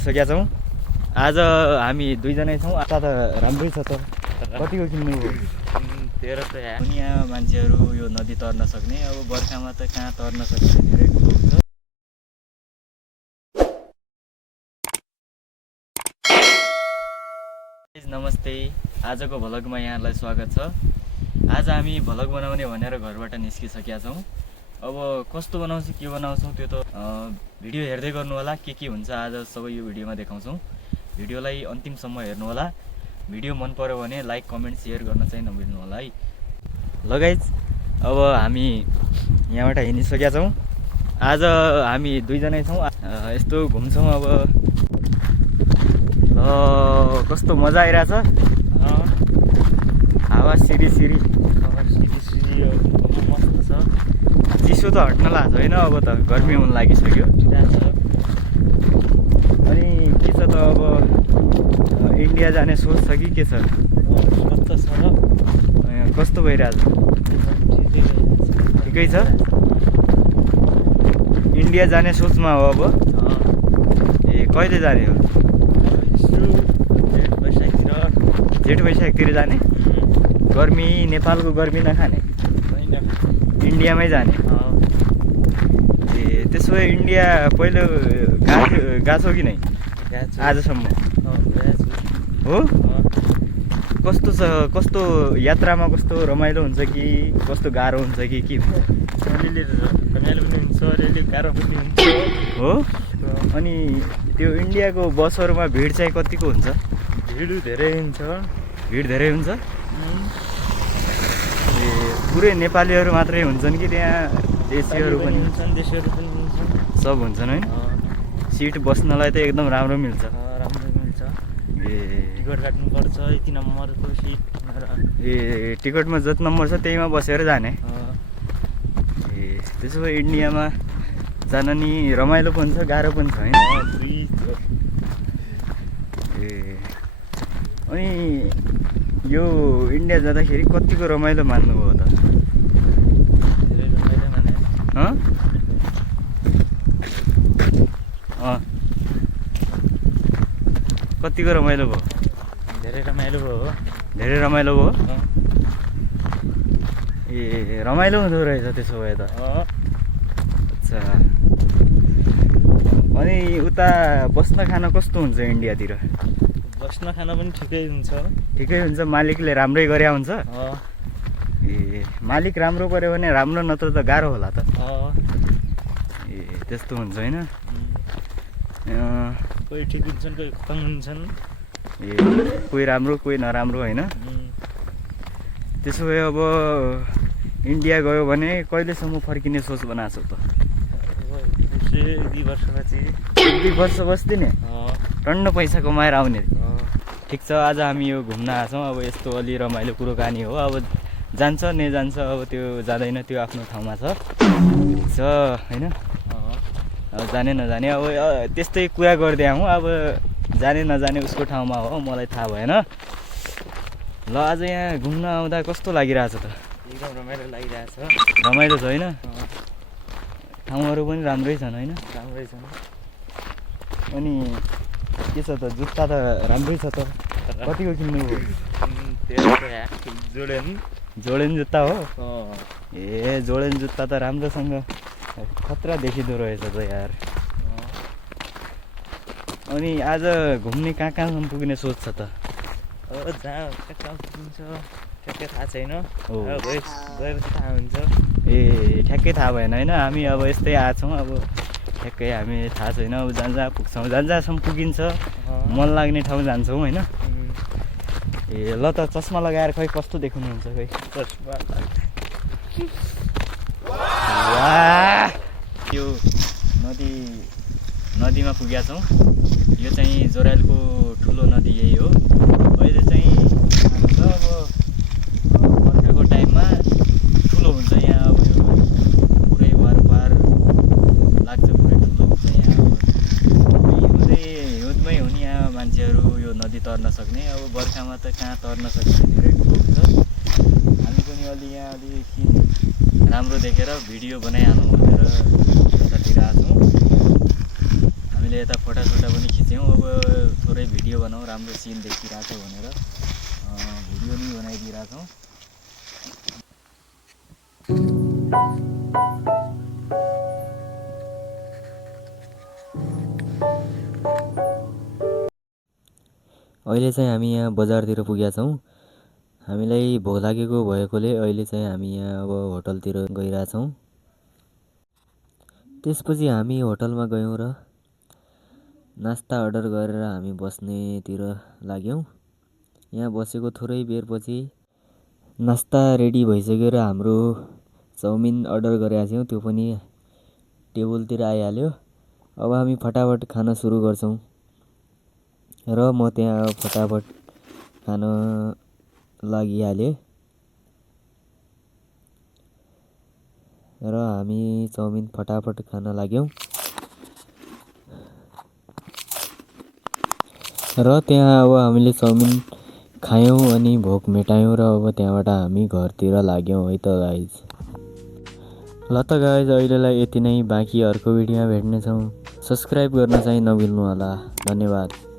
हिँडिसकेका छौँ। आज हामी दुईजनै छौँ। आता त राम्रै छ त। कतिको किन्नु हो? 13 त यहाँ मान्छेहरू यो नदी तर्न सक्ने, अब बर्खामा त कहाँ तर्न सक्ने धेरै ठुलो हुन्छ। नमस्ते, आजको भ्लगमा यहाँलाई स्वागत छ। आज हामी भ्लग बनाउने भनेर घरबाट निस्किसकेका छौँ। अब कस्तो बनाउँछौँ के बनाउँछौँ त्यो त भिडियो हेर्दै गर्नु होला। के हुन्छ आज सबै यो भिडियोमा देखाउँछौँ। भिडियोलाई अन्तिमसम्म हेर्नु होला। भिडियो मन पर्यो भने लाइक कमेन्ट सेयर गर्न चाहिँ नबिर्नु होला है। ल गाइज, अब हामी यहाँबाट हिँडिसकेका छौँ। आज हामी दुईजनै छौँ। यस्तो घुम्छौँ। अब कस्तो मजा आइरहेछ। हावा सिरी मस्त छ। चिसो त हट्न लाग्छ होइन, अब त गर्मी हुन लागिसक्यो। अनि के छ त, अब इन्डिया जाने सोच छ कि के छ? कस्तो भइरहेछ? ठिकै छ। इन्डिया जाने सोचमा हो अब। ए कहिले जाने हो? जेठ वैशाखतिर जाने। गर्मी, नेपालको गर्मी नखाने, इन्डियामै जाने। ए त्यसो भए इन्डिया पहिलो गएको कि नै आजसम्म? हो। कस्तो छ? कस्तो यात्रामा कस्तो रमाइलो हुन्छ कि कस्तो गाह्रो हुन्छ कि के? अलिअलि रमाइलो पनि हुन्छ, अलिअलि गाह्रो पनि हुन्छ। हो। अनि त्यो इन्डियाको बसहरूमा भिड चाहिँ कतिको हुन्छ? भिड धेरै हुन्छ। भिड धेरै हुन्छ। ए पुरै नेपालीहरू मात्रै हुन्छन् कि त्यहाँ देशीहरू पनि हुन्छन्? देशीहरू पनि हुन्छन्, सब हुन्छन् होइन। सिट बस्नलाई त एकदम राम्रो मिल्छ। राम्रो मिल्छ। ए टिकट काट्नुपर्छ, यति नम्बरको सिट। ए टिकटमा जति नम्बर छ त्यहीमा बसेर जाने। ए त्यसो भए इन्डियामा जान नि रमाइलो पनि छ गाह्रो पनि छ होइन। ए अनि यो इन्डिया जाँदाखेरि कतिको रमाइलो मान्नुभयो त? धेरै रमाइलो माने। कतिको रमाइलो भयो? धेरै रमाइलो भयो। धेरै रमाइलो भयो। ए रमाइलो हुँदो रहेछ त्यसो भए त। अच्छा। अनि उता बस्न खान कस्तो हुन्छ इन्डियातिर? बस्न खान पनि ठिकै हुन्छ। ठिकै हुन्छ। मालिकले राम्रै गरे हुन्छ। ए मालिक राम्रो गर्यो भने राम्रो, नत्र त गाह्रो होला त। ए त्यस्तो हुन्छ होइन। कोही ठिक हुन्छन्, कोही खतम हुन्छन्। ए कोही राम्रो कोही नराम्रो होइन। त्यसो भए अब इन्डिया गयो भने कहिलेसम्म फर्किने सोच बनाएको छौ त? 2 वर्षपछि। 2 वर्ष बस्दिने? टन्न पैसा कमाएर आउने। ठिक छ। आज हामी यो घुम्न आएको छौँ। अब यस्तो अलि रमाइलो कुरोकानी हो। अब जान्छ जान्छ, अब त्यो जाँदैन, त्यो आफ्नो ठाउँमा छ। ठिक छ होइन। अब जाने नजाने अब त्यस्तै कुरा गर्दै आउँ। अब जाने नजाने उसको ठाउँमा हो, मलाई थाहा भएन। ल आज यहाँ घुम्न आउँदा कस्तो लागिरहेछ त? एकदम रमाइलो लागिरहेछ। रमाइलो छ होइन। ठाउँहरू पनि राम्रै छन् होइन। राम्रै छन्। अनि के छ त, जुत्ता त राम्रै छ त। कतिको किन्नु हो? 13 जोडेन जुत्ता हो। ए जोडेन जुत्ता त राम्रोसँग खतरा देखिँदो रहेछ त यार। अनि आज घुम्ने कहाँसम्म पुग्ने सोच छ त? जहाँ पुगिन्छ ठ्याक्कै थाहा छैन। हो गएर थाहा हुन्छ। ए ठ्याक्कै थाहा भएन होइन। हामी अब यस्तै आएको छौँ। अब ठ्याक्कै हामी थाहा छैन। अब जहाँ पुग्छौँ, जहाँसम्म पुगिन्छ, मन लाग्ने ठाउँ जान्छौँ होइन। ए ल त चस्मा लगाएर खै कस्तो देख्नुहुन्छ खै? चस्मा यो नदीमा पुगेका छौँ। यो चाहिँ जोराइलको ठुलो नदी यही हो। अहिले चाहिँ अब बर्खाको टाइममा ठुलो हुन्छ यहाँ। अब यो पुरै वारपार लाग्छ, पुरै ठुलो हुन्छ यहाँ। अब हिउँदमै हुने यहाँ मान्छेहरू यो नदी तर्न सक्ने, अब बर्खामा त कहाँ तर्न सक्ने धेरै ठुलो हुन्छ। हामी पनि अलि यहाँ अलि सिन राम्रो देखेर भिडियो बनाइहालौँ भनेर यतातिर आएको छौँ। हामी हामीले यता फोटासोटा पनि खिच्यौँ। अब थोरै भिडियो बनाऊँ, राम्रो सिन देखिरहेछ भनेर भिडियो नि बनाइदिइरहेछौँ। अहिले चाहिँ हामी यहाँ बजारतिर पुगेका छौँ। हामीलाई भोक लागेको भएकोले अहिले चाहिँ हामी यहाँ अब होटलतिर गइरहेछौँ। त्यसपछि हामी होटलमा गयौँ र नास्ता अर्डर गरेर हामी बस्नेतिर लाग्यौँ। यहाँ बसेको थोरै बेरपछि नास्ता रेडी भइसक्यो र हाम्रो चाउमिन अर्डर गरेका थियौँ, त्यो पनि टेबलतिर आइहाल्यो। अब हामी फटाफट खान सुरु गर्छौँ र म त्यहाँ फटाफट खान लागिहालेँ र हामी चाउमिन फटाफट खान लाग्यौँ र त्यहाँ अब हामीले चाउमिन खायौँ अनि भोक मेटायौँ र अब त्यहाँबाट हामी घरतिर लाग्यौँ है त गाइज। ल त गाइज, अहिलेलाई यति नै। बाँकी अर्को भिडियोमा भेट्नेछौँ। सब्सक्राइब गर्न चाहिँ नभुल्नु होला। धन्यवाद।